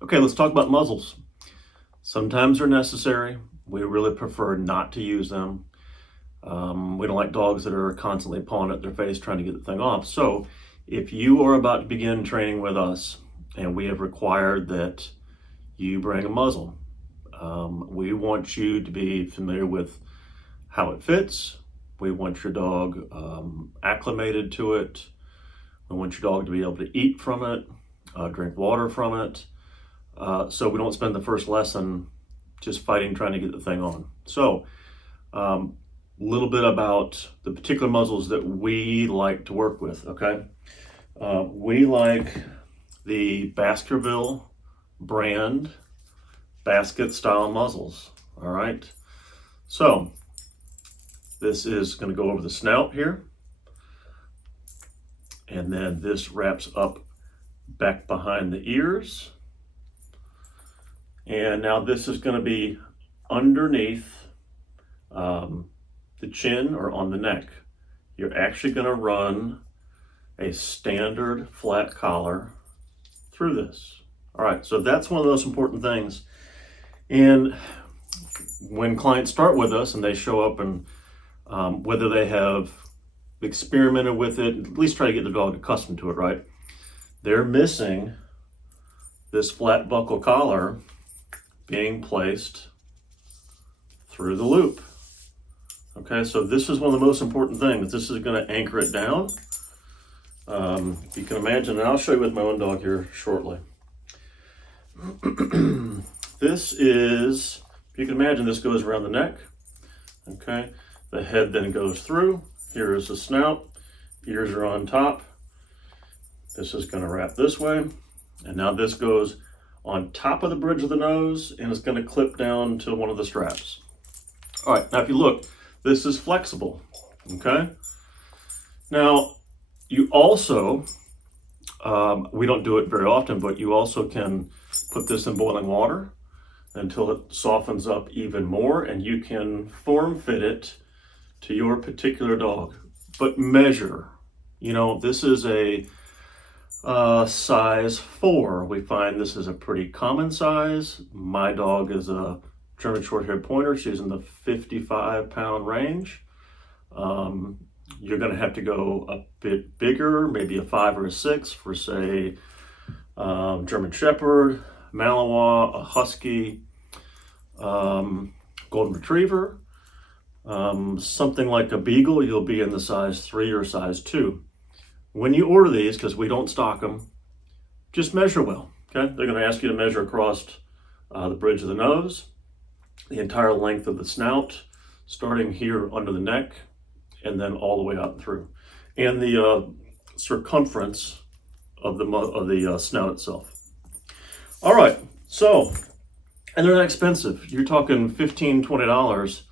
Okay, let's talk about muzzles. Sometimes they're necessary. We really prefer not to use them. We don't like dogs that are constantly pawing at their face trying to get the thing off. So if you are about to begin training with us and we have required that you bring a muzzle, we want you to be familiar with how it fits. We want your dog acclimated to it. We want your dog to be able to eat from it, drink water from it. So we don't spend the first lesson just fighting, trying to get the thing on. So a little bit about the particular muzzles that we like to work with, okay? We like the Baskerville brand basket style muzzles, all right? So this is gonna go over the snout here. And then this wraps up back behind the ears. And now this is gonna be underneath the chin or on the neck. You're actually gonna run a standard flat collar through this. All right, so that's one of the most important things. And when clients start with us and they show up and whether they have experimented with it, at least try to get the dog accustomed to it, right? They're missing this flat buckle collar being placed through the loop. Okay, so this is one of the most important things. This is going to anchor it down. You can imagine, and I'll show you with my own dog here shortly. This is, if you can imagine, this goes around the neck. Okay, the head then goes through. Here is the snout. Ears are on top. This is going to wrap this way. And now this goes on top of the bridge of the nose and it's going to clip down to one of the straps. All right, now if you look, this is flexible, okay? Now, you also, we don't do it very often, but you also can put this in boiling water until it softens up even more, and you can form fit it to your particular dog. But measure, you know, this is a size 4. We find this is a pretty common size. My dog is a German short-haired pointer. She's in the 55-pound range. You're going to have to go a bit bigger, maybe a 5 or a 6 for, say, German Shepherd, Malinois, a Husky, Golden Retriever. Something like a Beagle, you'll be in the size 3 or size 2. When you order these, because we don't stock them, just measure well, okay? They're going to ask you to measure across the bridge of the nose, the entire length of the snout, starting here under the neck, and then all the way out through. And the circumference of the snout itself. All right, so, and they're not expensive. You're talking $15, $20.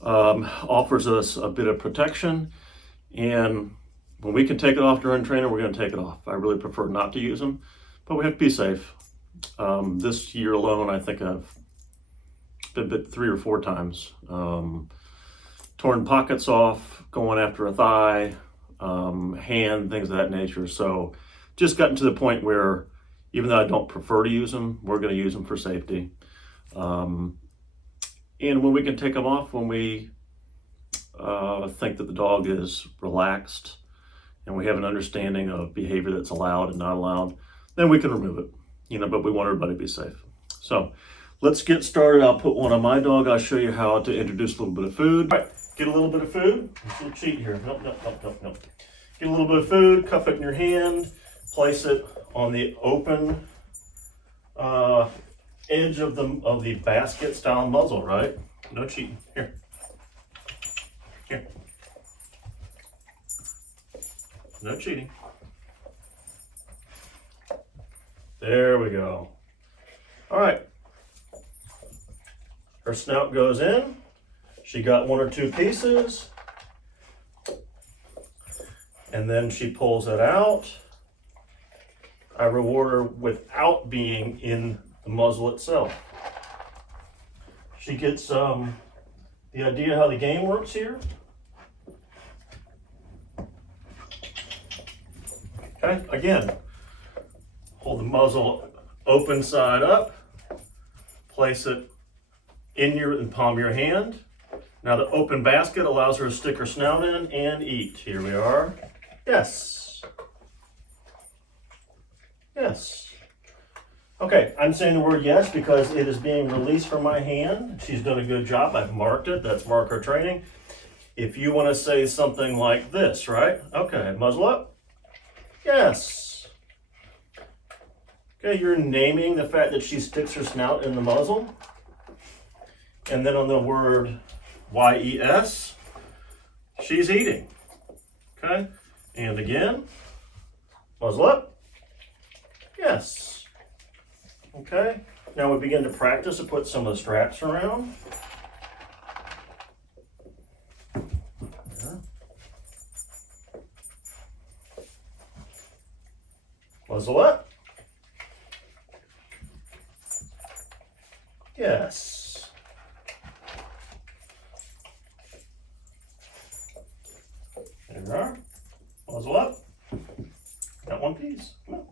Offers us a bit of protection, and when we can take it off during training, we're going to take it off. I really prefer not to use them, but we have to be safe. This year alone, I think I've been bit 3 or 4 times. Torn pockets off, going after a thigh, hand, things of that nature. So just gotten to the point where even though I don't prefer to use them, we're going to use them for safety. And when we can take them off, when we think that the dog is relaxed and we have an understanding of behavior that's allowed and not allowed, then we can remove it, you know, but we want everybody to be safe. So let's get started. I'll put one on my dog. I'll show you how to introduce a little bit of food. All right, get a little bit of food. Let's do a cheat here. Nope. Get a little bit of food, cup it in your hand, place it on the open edge of the basket style muzzle, right? No cheating. Here. No cheating. There we go. All right. Her snout goes in. She got 1 or 2 pieces. And then she pulls it out. I reward her without being in the muzzle itself. She gets the idea how the game works here. Okay, again, hold the muzzle open side up, place it in the palm of your hand. Now the open basket allows her to stick her snout in and eat. Here we are. Yes. Yes. Okay, I'm saying the word yes because it is being released from my hand. She's done a good job. I've marked it. That's marker training. If you want to say something like this, right? Okay, muzzle up. Yes. Okay, you're naming the fact that she sticks her snout in the muzzle. And then on the word yes, she's eating. Okay, and again, muzzle up. Yes. Okay, now we begin to practice to put some of the straps around. Muzzle up. Yes. There we are. Muzzle up. Got one piece. Come on.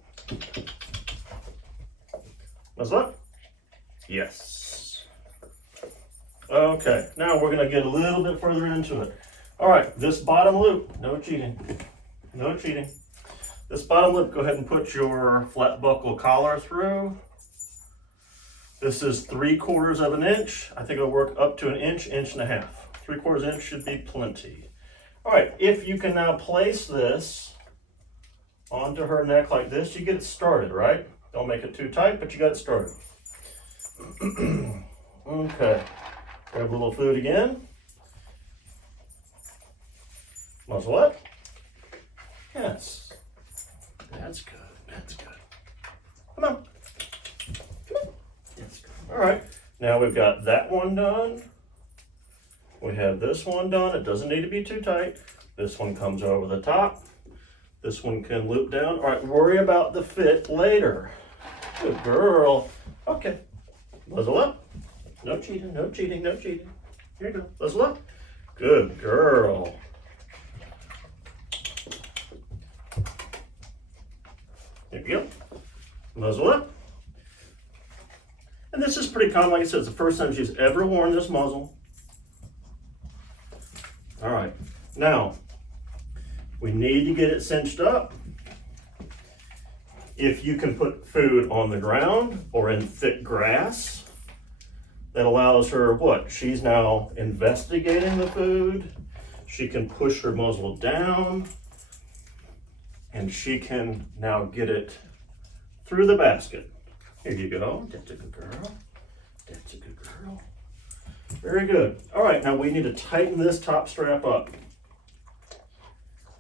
Muzzle up. Yes. Okay, now we're going to get a little bit further into it. All right, this bottom loop, no cheating. No cheating. This bottom loop, go ahead and put your flat buckle collar through. This is 3/4 of an inch. I think it'll work up to an inch, inch and a half. 3/4 inch should be plenty. All right, if you can now place this onto her neck like this, you get it started, right? Don't make it too tight, but you got it started. Okay, grab a little food again. Muzzle up. Yes. That's good. That's good. Come on. Come on. That's good. All right. Now we've got that one done. We have this one done. It doesn't need to be too tight. This one comes over the top. This one can loop down. All right. Worry about the fit later. Good girl. Okay. Muzzle up. No cheating. No cheating. No cheating. Here you go. Muzzle up. Good girl. There you go. Muzzle up. And this is pretty common. Like I said, it's the first time she's ever worn this muzzle. All right. Now, we need to get it cinched up. If you can put food on the ground or in thick grass, that allows her what? She's now investigating the food. She can push her muzzle down. And she can now get it through the basket. Here you go. That's a good girl. That's a good girl. Very good. All right, now we need to tighten this top strap up.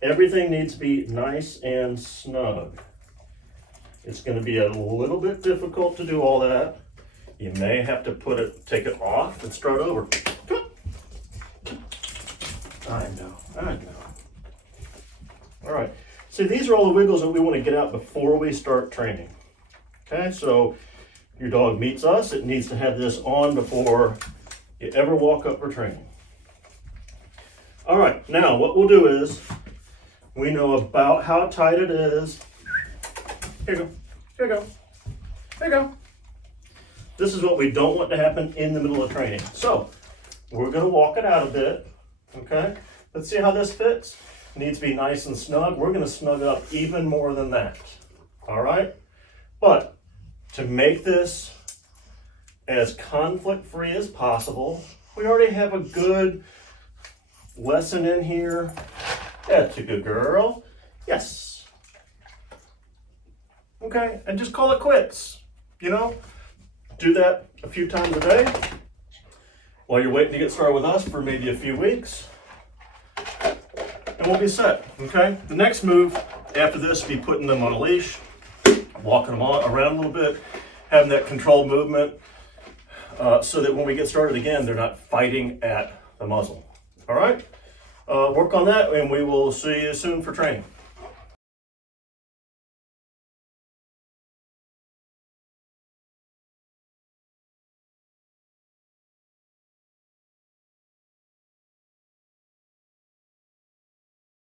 Everything needs to be nice and snug. It's going to be a little bit difficult to do all that. You may have to take it off and start over. I know. All right. See, these are all the wiggles that we want to get out before we start training. Okay, so your dog meets us. It needs to have this on before you ever walk up for training. All right, now what we'll do is, we know about how tight it is. Here you go, here you go, here you go. This is what we don't want to happen in the middle of training. So, we're gonna walk it out a bit, okay? Let's see how this fits. Needs to be nice and snug. We're gonna snug up even more than that, all right? But to make this as conflict-free as possible, we already have a good lesson in here. That's a good girl. Yes. Okay, and just call it quits, you know? Do that a few times a day while you're waiting to get started with us for maybe a few weeks. And we'll be set, okay? The next move after this will be putting them on a leash, walking them around a little bit, having that controlled movement so that when we get started again, they're not fighting at the muzzle, all right? Work on that and we will see you soon for training.